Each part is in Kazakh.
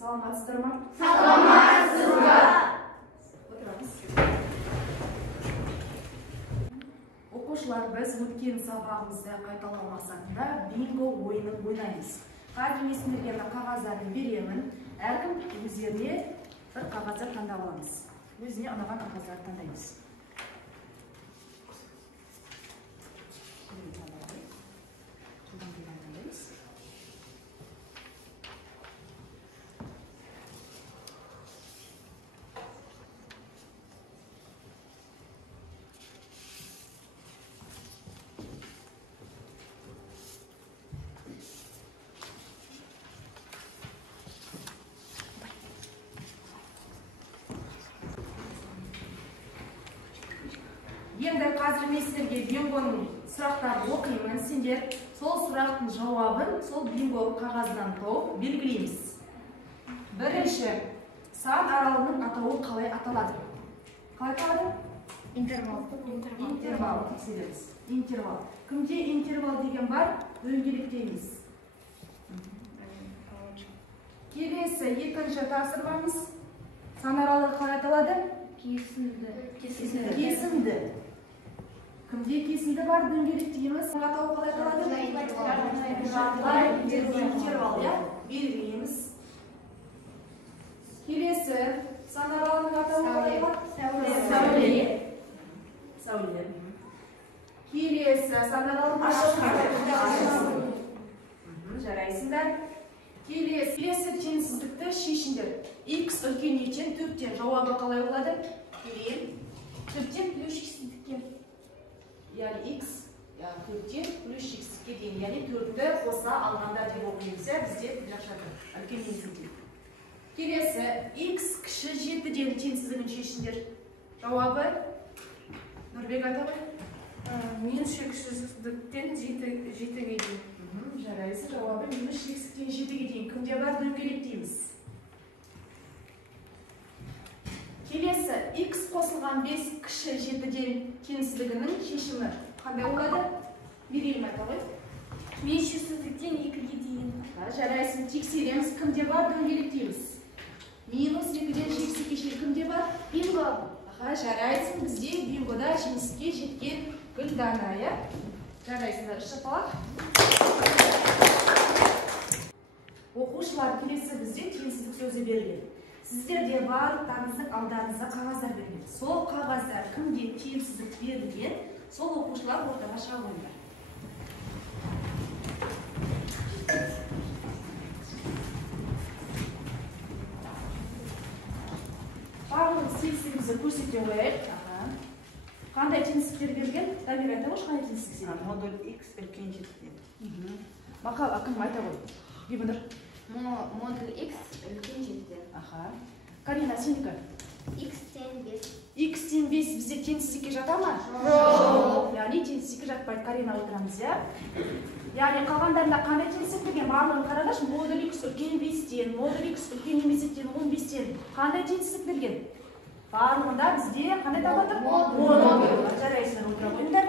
Саламатсыздар ма? Саламатсыздар. Отырамыз. Оқушылар, біз өткен сабағымызды қайталау мақсатында бинго ойынын ойнаймыз. Қазір мен сіздерге қағаздарды беремін. Әркім өздеріне бір қағазды таңдап аламыз. Өзіне ұнаған қағаздарды таңдаймыз. Енді қазір мен сіздерге бингоның сұрақтарын оқимын. Сендер сол сұрақтың жауабын сол бинго қағазынан тауып белгілейміз. Бірінші, сан аралының атауы қалай аталады? Қалай аталады? Интервал. Интервал. Интервал. Кімде интервал деген бар? Дөңгелектейміз. Келесі екінші тапсырмамыз. Сан аралығы қалай аталады? Кесімді. Кімде кесімді бар? Дөңгелектейміз. Атауы қалай аталады? Жартылай интервал. Белгілейміз. Келесі сан аралығының атауы қалай аталады? Сәуле. Келесі сан аралығының атауы жарайсыңдар. Келесі теңсіздікті шешіңдер. X үлкен еттен 4-тен жауабы қалай болады? Келейін. 4-тен плюс x-тікке. Яғни x 4-тен плюс x-тікке дейін. Яғни 4-ті қоса алғанда деп оқимыз. Бізде жақшады. Үлкен теңсіздік. Келесі x кіші 7-ден теңсіздігін шешіңдер. Жауабы Нұрбек атабай. Минус x-тіктен 7-ге дейін. Жарайсы жауабы минус x-тіктен 7-ге дейін. Кімде бар? Дөңгелектейміз. Келесі x қосылған 5 кіші 7-ден теңсіздігінің шешімі қандай болады? Мерейім атабай. Минус x-тіктен 2-ге дейін. Жарайсын тексереміз. Кімде бар? Дөңгелектейміз. Минус 2-ден x-ке кімде бар? Бинго. Жарайсын бізде бингода жеңіске жеткен Гүлдана. Жарайсыңдар, шапалақ. Оқушылар, келесі бізде теңсіздік сөзі берілген. Сіздерде барлықтарыңыздың алдарыңызда қағаздар берілген. Сол қағаздар кімге теңсіздік берілген, сол оқушылар ортаға шығыңдар. Барлық теңсіздігімізді көрсете қояйық. Қандай теңсіздіктер берілген? Дамир айта қойшы, қандай теңсіздік? Модуль x үлкен 7-ден. Мақал, акым айта қой. Бибінір. Модуль x үлкен 7-ден. Карина, сенікі? X-тен 5. X-тен 5 бізде теңсіздікке жата ма? Жоқ. Яғни теңсіздікке жатпайды. Карина отырамыз, я? Яғни қалғандарында қандай теңсіздік берген? Барлығын қарағаш, модуль x үлкен 5-тен, модуль x үлкен еместен 15-тен. Қандай теңсіздік берген? Барлығында бізде қандай табатыр? Модуль. Жарайсыздар, отыра қойыңдар.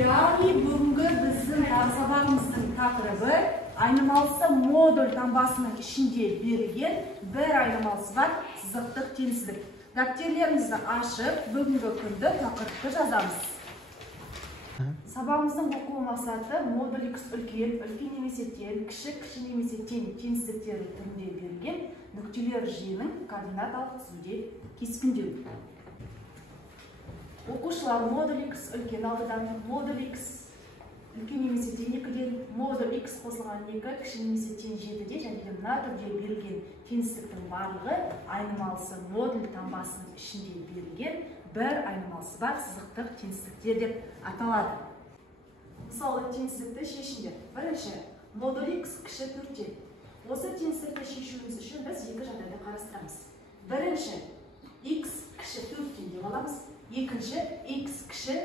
Яғни бүгінгі біздің сабағымыздың тақырыбы айнымалысы модуль таңбасының ішінде берілген бір айнымалысы бар сызықтық теңсіздік. Дәптерлерімізді ашып, бүгінгі күнді тақырыпты жазамыз. Сабағымыздың оқу мақсаты модуль x үлкен немесе тең, кіші немесе тең теңсіздіктері түрінде берілген нүктелер жиынын координаталық түзуде кескіндеу. Оқушылар модуль x үлкен алдыдан, модуль x үлкен немесе тең 2-ден, модуль x қосылған 2, кіші немесе тең 7-де және мына түрде берілген теңсіздіктің барлығы айнымалысы модуль таңбасының ішінде берілген бір айнымалысы бар сызықтық теңсіздіктер деп аталады. Мысалы теңсіздікті шешіңдер. Бірінші, модуль x кіші 4-тен. Осы теңсіздікті шешуіміз үшін біз екі жағдайды қарастырамыз. Бірінші, x кіші 4-тен деп аламыз. Екінші, x кіші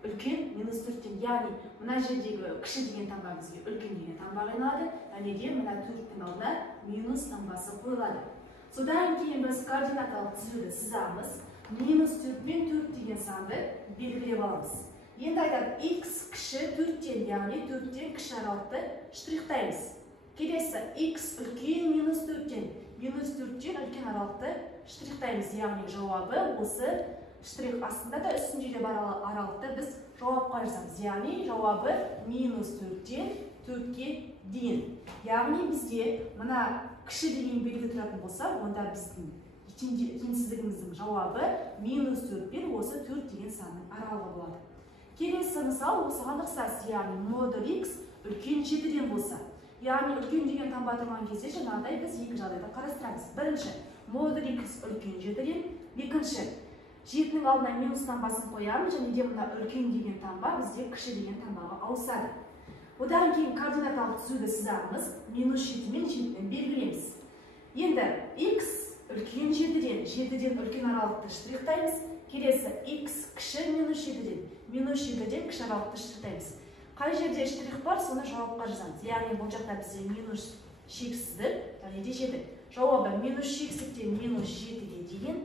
үлкен минус 4-тен. Яғни, мына жердегі кіші деген таңба бізге үлкен деген таңба айналады. Және де мына 4-тің алдына минус таңбасы қойылады. Содан кейін біз координаталық түзуді сызамыз. Минус 4 мен 4 деген санды белгілеп аламыз. Енді айтады x кіші 4-тен, яғни 4-тен кіші аралықты штрихтаймыз. Келесі x үлкен минус 4-тен, минус 4-тен үлкен аралықты штрихтаймыз. Яғни жауабы осы штрих астында да үстінде де бар аралықты біз жауапқа жазамыз. Яғни жауабы минус 4-тен 4-ке дейін. Яғни бізде мына кіші деген белгі тұратын болса, онда біздің теңсіздігіміздің жауабы минус 4 пен осы 4 деген санның аралығы болады. Келесі мысал осыған ұқсас, яғни модуль x үлкен 7-ден болса. Яғни үлкен деген таңба тұрған кезде жаңағыдай біз екі жағдайды қарастырамыз. Бірінші, модуль x үлкен 7-ден, екінші, 7-нің алдына минус таңбасын қоямыз, және де мына үлкен деген таңба бізде кіші деген таңбаға ауысады. Одан кейін координаталық түзуді сызамыз, минус 7 мен 7-ні белгілейміз. Енді x үлкен 7-ден үлкен аралықты штрихтаймыз. Келесі x кіші минус 7-ден, минус 7-ден кіші аралықты штрихтаймыз. Қай жерде штрих бар, соны жауапқа жазамыз. Яғни бұл жақта бізде минус шексіздік, және де 7. Жауабы минус шексіздіктен минус 7-ге дейін,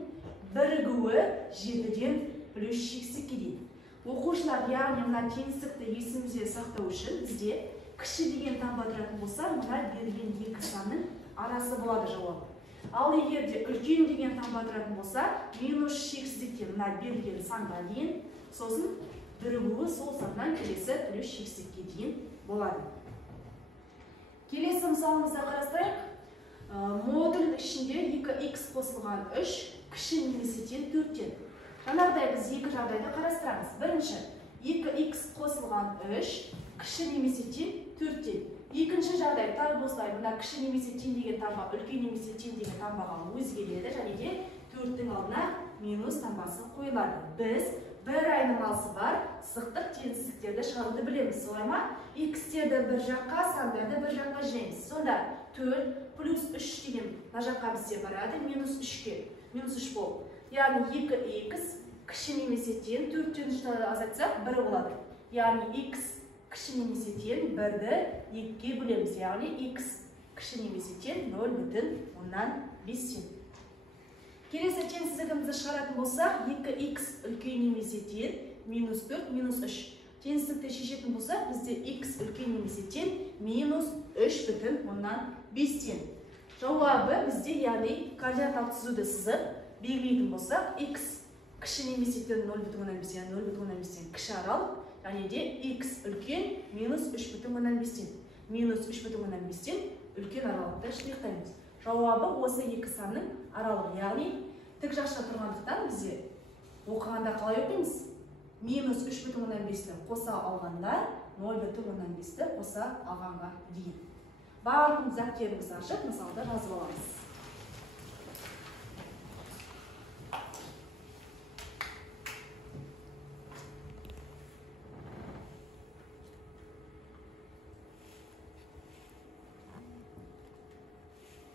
бірігуі 7-ден плюс шексіздікке дейін. Оқушылар, яғни мына теңсіздікті есімізде сақтау үшін бізде кіші деген таңба тұратын болса, мына берілген екі санның арасы болады жауабы. Ал егер де үлкен деген таңба тұратын болса, минус шексіздіктен мына берілген санға дейін, сосын бірігуі сол саннан келесі плюс шексіздікке дейін болады. Келесі мысалымызда қарастырайық. Модуль ішінде 2x қосылған 3 кіші немесе тең 4-тен. Жаңағыдай біз екі жағдайды қарастырамыз. Бірінші, 2x қосылған 3 кіші немесе тең 4-тен. Екінші жағдай тағы осылай, мына кіші немесе тең деген таңба үлкен немесе тең деген таңбаға өзгереді, және де 4-тің алдына минус таңбасы қойылады. Біз бір айнымалысы бар сызықтық теңсіздіктерді шығаруды білеміз, солай ма? X-терді бір жаққа, сандарды бір жаққа жібереміз. Сонда 4 плюс 3 деген мына жаққа бізде барады, минус 3 болып. Яғни 2x кіші немесе тең 4-тен азайтсақ 1 болады. Яғни x кіші немесе тең 1-ді 2-ге бөлеміз. Яғни x кіші немесе тең 0,5-тен. Келесі теңсіздігімізді шығаратын болсақ, 2x үлкен немесе тең минус 4 минус 3. Теңсіздікті шешетін болсақ, бізде x үлкен немесе тең минус 3,5-тен. Жауабы бізде, яғни координаталық түзуді сызып белгілейтін болсақ, x кіші немесе тең 0,5-тен 0,5-тен кіші аралық, және де x үлкен минус 3,5-тен. Минус 3,5-тен үлкен аралықты штрихтаймыз. Жауабы осы екі санның аралығы, яғни тік жақша тұрғандықтан бізде оқығанда қалай оқимыз? Минус 3,5-ті қоса алғанда 0,5-ті қоса алғанға дейін. Барлық зәптерімізді ашып, мысалда жазып аламыз.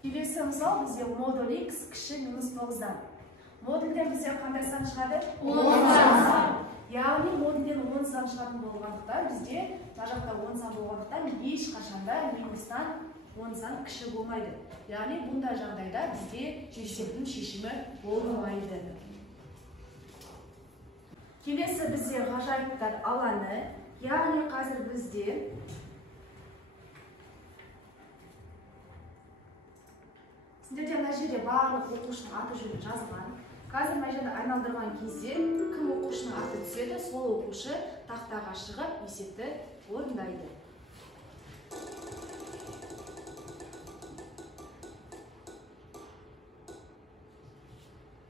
Келесі мысал бізде модуль x кіші минус 9-дан. Модульден бізде қандай сан шығады? 10 сан. Яғни модульден 10 сан шығатын болғандықтан бізде мына жақта 10 сан болғандықтан ешқашанда минустан 10 сан кіші болмайды. Яғни бұндай жағдайда бізде есептің шешімі болмайды. Келесі бізде ғажайыптар алаңы, яғни қазір бізде сіздерде мына жерде барлық оқушының аты жөні жазылған. Қазір мына жерді айналдырған кезде кім оқушының аты түседі, сол оқушы тақтаға шығып есепті орындайды.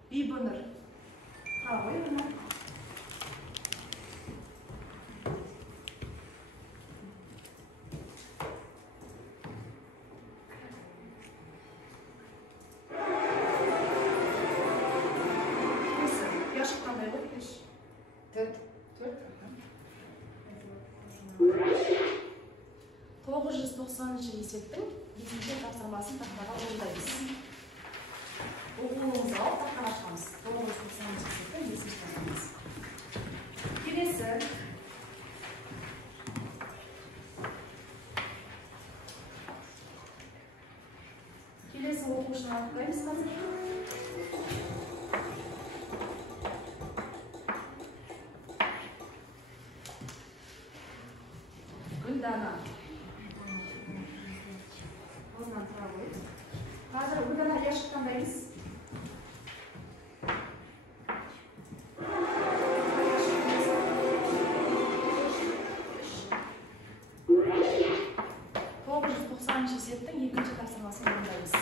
Бибінұр. Правой орнына. Есептің екінші тапсырмасын тақтаға орындаймыз. Оқуымызды алып тақтаға шығамыз. 990 есептің екінші тапсырмасы. Келесі оқушыны анықтаймыз қазір. Гүлдана. Орнынан тұра қойып. Қазір Гүлдана яшық таңдаймыз. Есептің екінші тапсырмасын орындаймыз.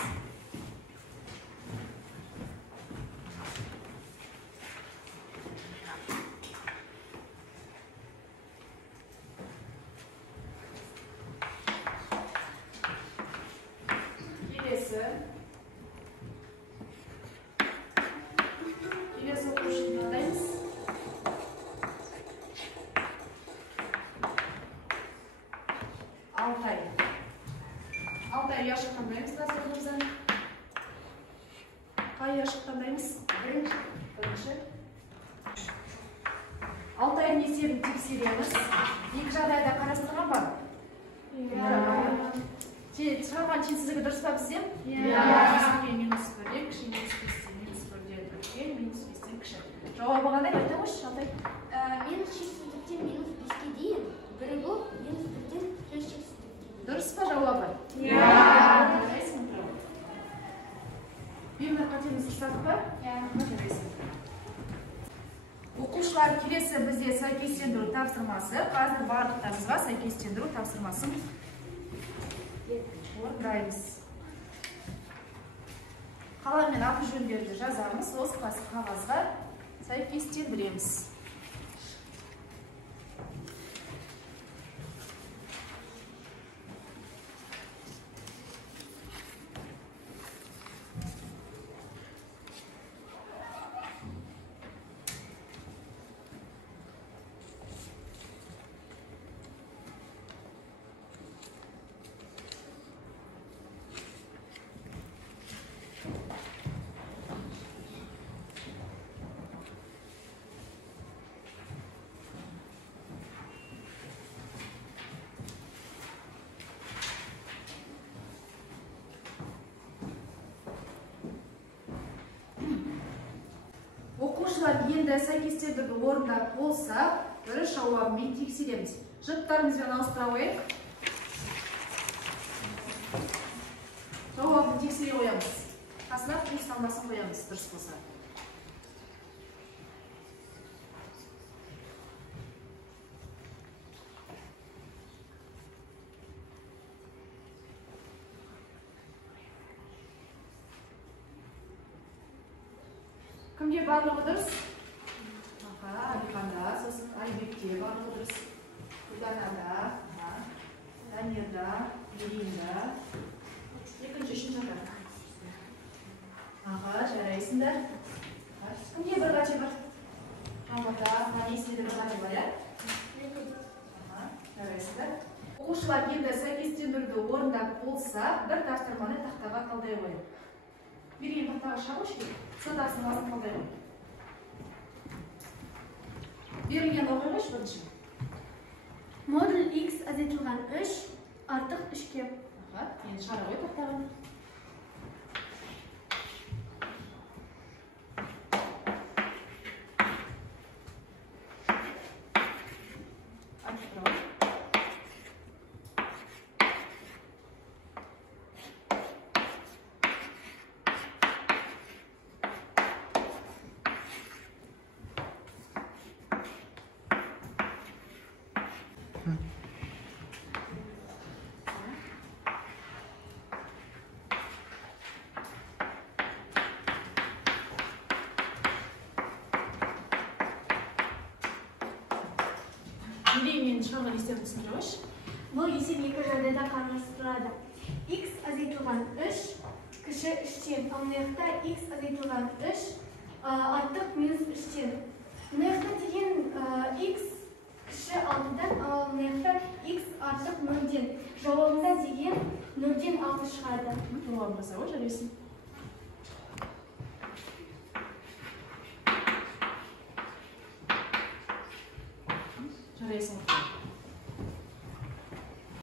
Келесі оқушыны таңдаймыз. Алтай яшық таңдаймыз, дастарымыздан. Қай яшық таңдаймыз? Бірінші. Алтайдың есебін тексереміз. Екі жағдайда қарастырған ба? Шығарған теңсіздігі дұрыс па бізде? Минус 1-ден кіші, минус 5-тен, минус 1-ден үлкен, минус 5-тен кіші. Жауабы қандай айта қойшы, Алтай? Минус шексіздіктен минус 5-ке дейін бірігу минус 1-ден плюс шексіздікке. Дұрыс па жауабы? Беймір қатеміз ұстадық па? Оқушылар, келесі бізде сәйкестендіру тапсырмасы. Қазір барлықтарыңызға сәйкестендіру тапсырмасын орындаймыз. Қалам мен аты жөндерді жазамыз, осы қағазға сәйкестендіреміз. Енді сәйкестендіруді орындап болса, дұрыс жауабымен тексереміз. Жыттарымызбен ауыстыра қойып. Жауабын тексере қоямыз. Қасына плюс таңбасын қоямыз, дұрыс болса. Кімге барлығы дұрыс? Алиқанда, сосын Айбекте барлығы дұрыс. Гүлданада, Данирда, Еринда. Екінші, үшінші жатыр. Жарайсыңдар. Кімге бір қате бар? Жамбата, Нанесінде бір қате бар, жарайсыңдар. Оқушылар енді сәйкестендіруді орындап болса, бір тапсырманы тақтаға қалдай қойып. Берген тақтаға шағыш керек. Сол тапсырмасын қалдай қойып. Берілген оқи қойшы бірінші. Модуль X азайтылған 3 артық 3-ке. Енді шығара қой тақтаға. Мен шығарған есебін түсіндіріп өш. Бұл есеп екі жағдайда қарастырылады. X азайтылған 3 кіші 3-тен. Ал мынаяқта X азайтылған 3 артық минус 3-тен. Мынаяқта деген X кіші 6-дан, ал мынаяқта X артық 0-ден. Жауабында деген 0-ден 6 шығады. Жауабын баса ғой, жарайсың. Жарайсың.